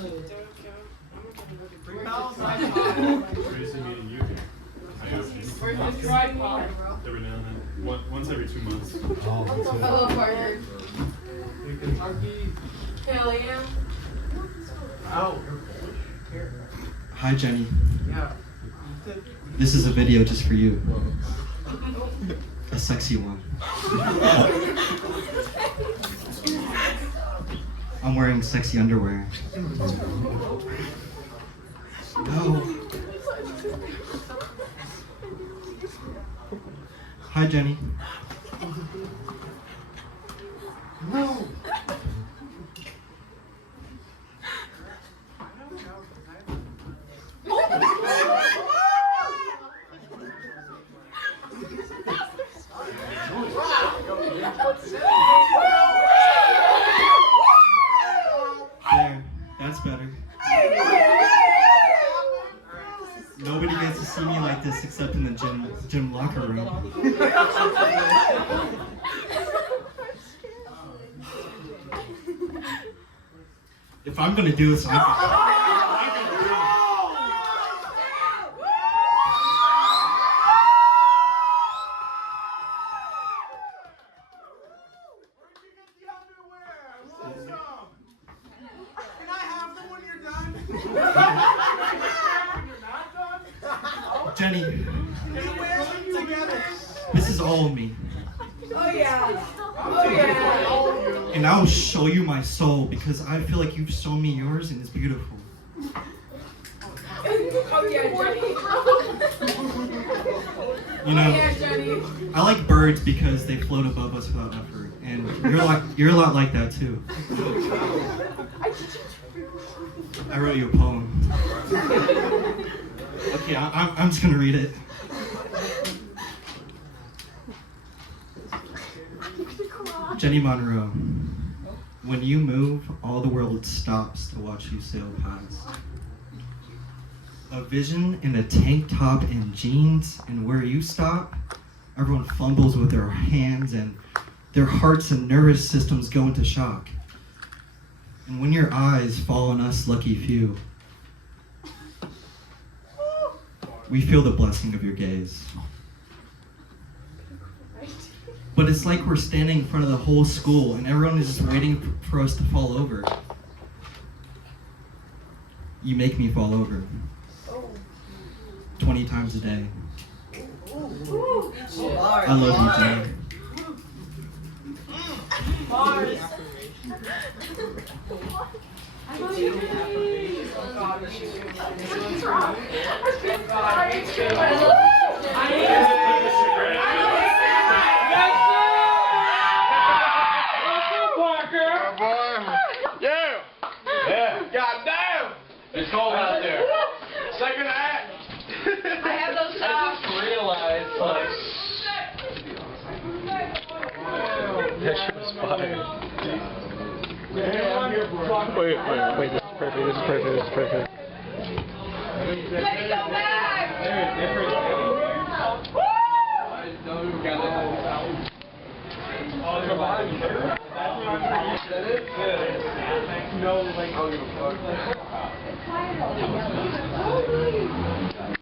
Crazy meeting you here. Every now and then. Once every 2 months. Hello, Parker. Hell yeah. Hi, Jenny. This is a video just for you. A sexy one. I'm wearing sexy underwear. No. Hi, Jenny. No. There, that's better. Nobody gets to see me like this except in the gym locker room. If I'm gonna do this, I'm gonna do it. Jenny, this is all of me. Oh yeah. Oh yeah. And I'll show you my soul because I feel like you've shown me yours and it's beautiful. Oh yeah, Jenny. You know, Oh yeah, Jenny. I like birds because they float above us without effort. And you're a lot like that too. I wrote you a poem. Okay, I'm just gonna read it. Jenny Monroe, when you move, all the world stops to watch you sail past. A vision in a tank top and jeans, and where you stop, everyone fumbles with their hands and their hearts and nervous systems go into shock. And when your eyes fall on us lucky few, we feel the blessing of your gaze. But it's like we're standing in front of the whole school and everyone is just waiting for us to fall over. You make me fall over. 20 times a day. I love you, Jenny. It's cold out there. Second act. I have those socks. Realize, that shit was fire. Wait, this is perfect. Let's go back.